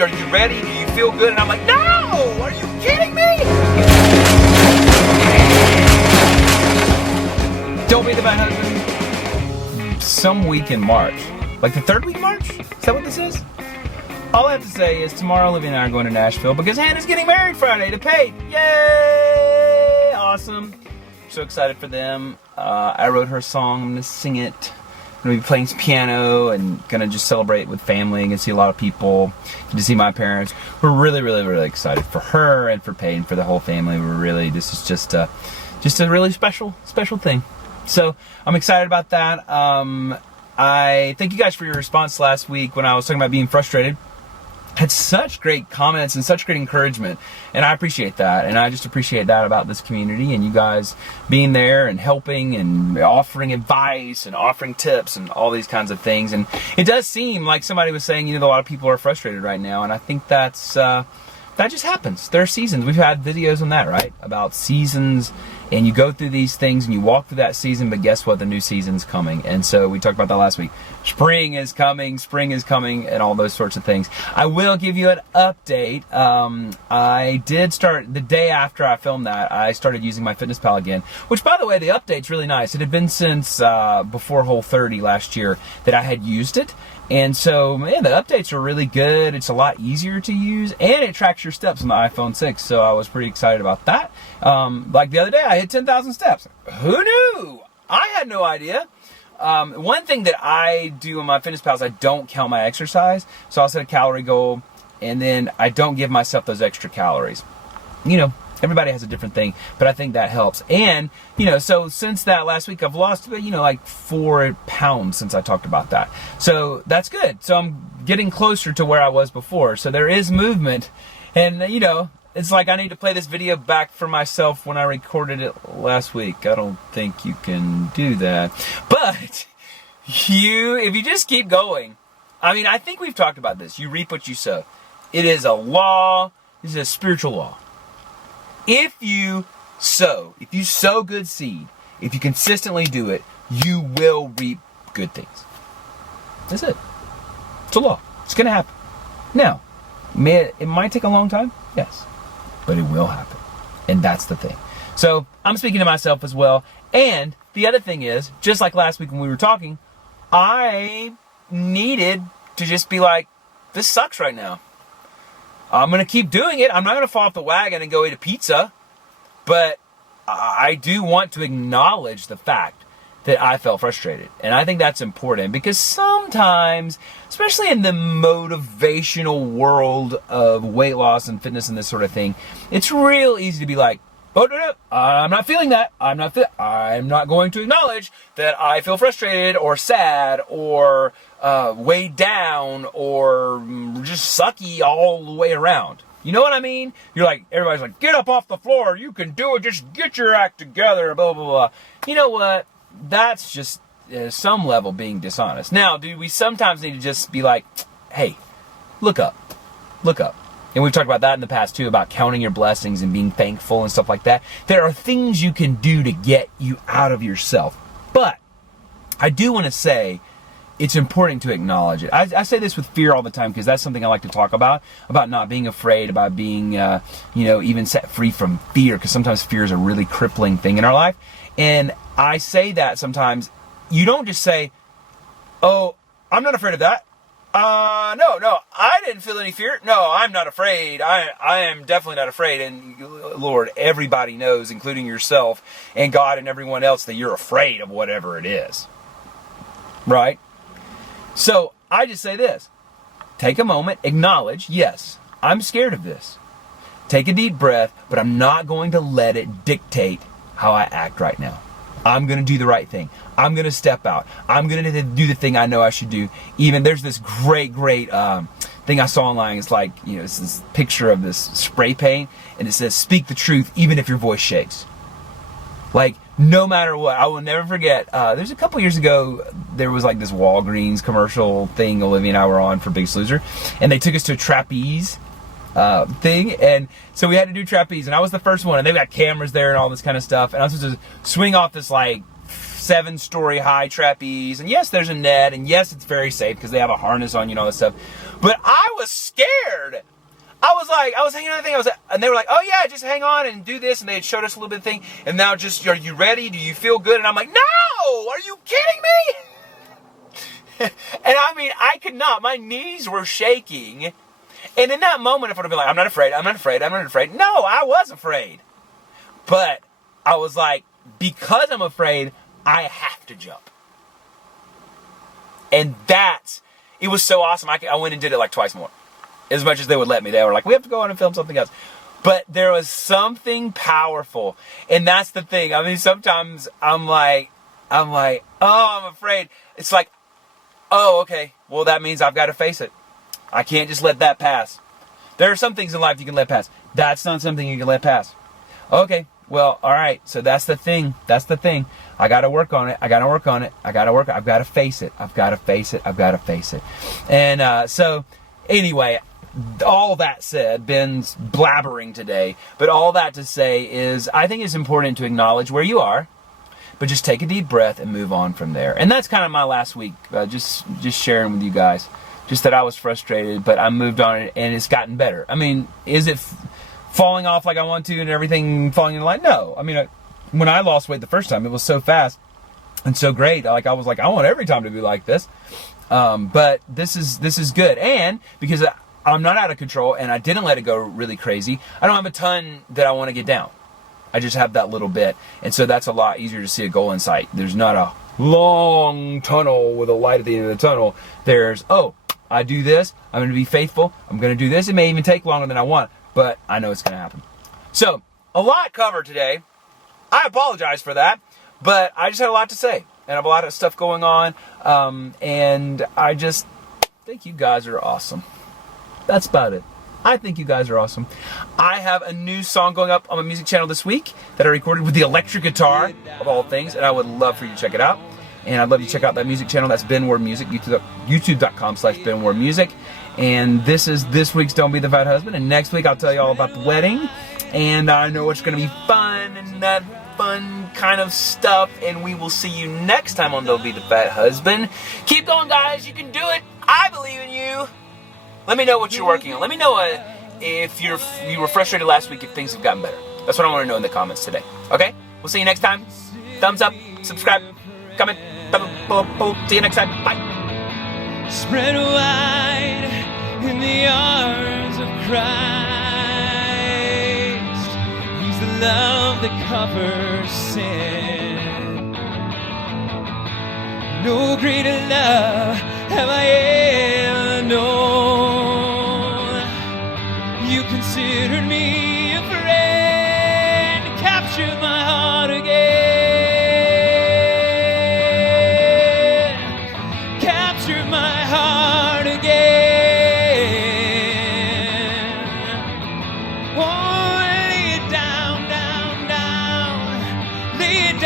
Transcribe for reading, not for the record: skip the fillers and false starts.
are you ready? Do you feel good? And I'm like, no, are you kidding me? Told me that my husband some week in March, like the third week of March? Is that what this is? All I have to say is tomorrow Olivia and I are going to Nashville because Hannah's getting married Friday to Pate. Yay! Awesome. So excited for them. I wrote her a song. I'm going to sing it. I'm going to be playing some piano and going to just celebrate with family and see a lot of people. Get to see my parents. We're really, really, really excited for her and for Pate and for the whole family. This is just a really special thing. So I'm excited about that. I thank you guys for your response last week when I was talking about being frustrated. Had such great comments and such great encouragement, and I appreciate that, and I just appreciate that about this community and you guys being there and helping and offering advice and offering tips and all these kinds of things. And it does seem like somebody was saying, a lot of people are frustrated right now, and I think that's that just happens. There are seasons. We've had videos on that, right? About seasons, and you go through these things and you walk through that season, but guess what? The new season's coming. And so we talked about that last week. Spring is coming, and all those sorts of things. I will give you an update. I did start, the day after I filmed that, I started using MyFitnessPal again, which, by the way, the update's really nice. It had been since before Whole30 last year that I had used it. And so, man, the updates are really good. It's a lot easier to use, and it tracks your steps on the iPhone 6, so I was pretty excited about that. Like the other day, I hit 10,000 steps. Who knew? I had no idea. One thing that I do in MyFitnessPal is I don't count my exercise, so I'll set a calorie goal, and then I don't give myself those extra calories. Everybody has a different thing, but I think that helps. And, so since that last week, I've lost, like 4 pounds since I talked about that. So that's good. So I'm getting closer to where I was before. So there is movement. And, it's like I need to play this video back for myself when I recorded it last week. I don't think you can do that. But if you just keep going, I think we've talked about this. You reap what you sow. It is a law. This is a spiritual law. If you sow good seed, if you consistently do it, you will reap good things. That's it. It's a law. It's going to happen. Now, it might take a long time, yes, but it will happen. And that's the thing. So I'm speaking to myself as well. And the other thing is, just like last week when we were talking, I needed to just be like, this sucks right now. I'm going to keep doing it. I'm not going to fall off the wagon and go eat a pizza. But I do want to acknowledge the fact that I felt frustrated. And I think that's important because sometimes, especially in the motivational world of weight loss and fitness and this sort of thing, it's real easy to be like, oh, no, I'm not feeling that. I'm not going to acknowledge that I feel frustrated or sad or weighed down or just sucky all the way around. You know what I mean? You're like, everybody's like, get up off the floor. You can do it. Just get your act together. Blah, blah, blah. You know what? That's just some level being dishonest. Now, do we sometimes need to just be like, hey, look up. Look up. And we've talked about that in the past too, about counting your blessings and being thankful and stuff like that. There are things you can do to get you out of yourself. But I do want to say it's important to acknowledge it. I say this with fear all the time because that's something I like to talk about not being afraid, about being, even set free from fear, because sometimes fear is a really crippling thing in our life. And I say that sometimes you don't just say, oh, I'm not afraid of that. No, I didn't feel any fear. No, I'm not afraid. I am definitely not afraid. And Lord, everybody knows, including yourself and God and everyone else, that you're afraid of whatever it is. Right? So I just say this. Take a moment, acknowledge, yes, I'm scared of this. Take a deep breath, but I'm not going to let it dictate how I act right now. I'm going to do the right thing. I'm going to step out. I'm going to do the thing I know I should do. Even there's this great thing I saw online. It's like, it's this picture of this spray paint, and it says, speak the truth even if your voice shakes. Like, no matter what. I will never forget, there's a couple years ago, there was like this Walgreens commercial thing Olivia and I were on for Biggest Loser, and they took us to a trapeze thing, and so we had to do trapeze, and I was the first one, and they've got cameras there and all this kind of stuff, and I was supposed to swing off this like 7-story high trapeze. And yes, there's a net. And yes, it's very safe because they have a harness on you and all this stuff. But I was scared. I was hanging on the thing. And they were like, oh yeah, just hang on and do this. And they had showed us a little bit of thing. And now just, are you ready? Do you feel good? And I'm like, no, are you kidding me? And I mean, I could not. My knees were shaking. And in that moment, if I would have been like, I'm not afraid. No, I was afraid. But I was like, because I'm afraid, I have to jump. And it was so awesome. I went and did it like twice more. As much as they would let me. They were like, we have to go on and film something else. But there was something powerful. And that's the thing. I mean, sometimes I'm like, oh, I'm afraid. It's like, oh, okay. Well, that means I've got to face it. I can't just let that pass. There are some things in life you can let pass. That's not something you can let pass. Okay. Well, all right. So that's the thing. I got to work on it. I've got to face it. And so anyway, all that said, Ben's blabbering today, but all that to say is I think it's important to acknowledge where you are, but just take a deep breath and move on from there. And that's kind of my last week, just sharing with you guys. Just that I was frustrated, but I moved on and it's gotten better. I mean, is it falling off like I want to and everything falling into line? No. I mean, when I lost weight the first time, it was so fast and so great. Like I was like, I want every time to be like this. But this is good. And because I'm not out of control and I didn't let it go really crazy, I don't have a ton that I want to get down. I just have that little bit. And so that's a lot easier to see a goal in sight. There's not a long tunnel with a light at the end of the tunnel. There's, I do this, I'm going to be faithful, I'm going to do this. It may even take longer than I want, but I know it's going to happen. So, a lot covered today. I apologize for that, but I just had a lot to say. And I have a lot of stuff going on, and I just think you guys are awesome. That's about it. I think you guys are awesome. I have a new song going up on my music channel this week that I recorded with the electric guitar, of all things, and I would love for you to check it out. And I'd love you to check out that music channel. That's Ben Ward Music, youtube.com/Ben Ward Music. And this is this week's Don't Be the Fat Husband. And next week I'll tell you all about the wedding. And I know it's going to be fun and that fun kind of stuff. And we will see you next time on Don't Be the Fat Husband. Keep going, guys. You can do it. I believe in you. Let me know what you're working on. Let me know if you were frustrated last week, if things have gotten better. That's what I want to know in the comments today. Okay? We'll see you next time. Thumbs up, subscribe, comment. See you next time. Bye. Spread wide in the arms of Christ. He's the love that covers sin. No greater love have I ever known. You considered me a friend, captured my heart again. Lay it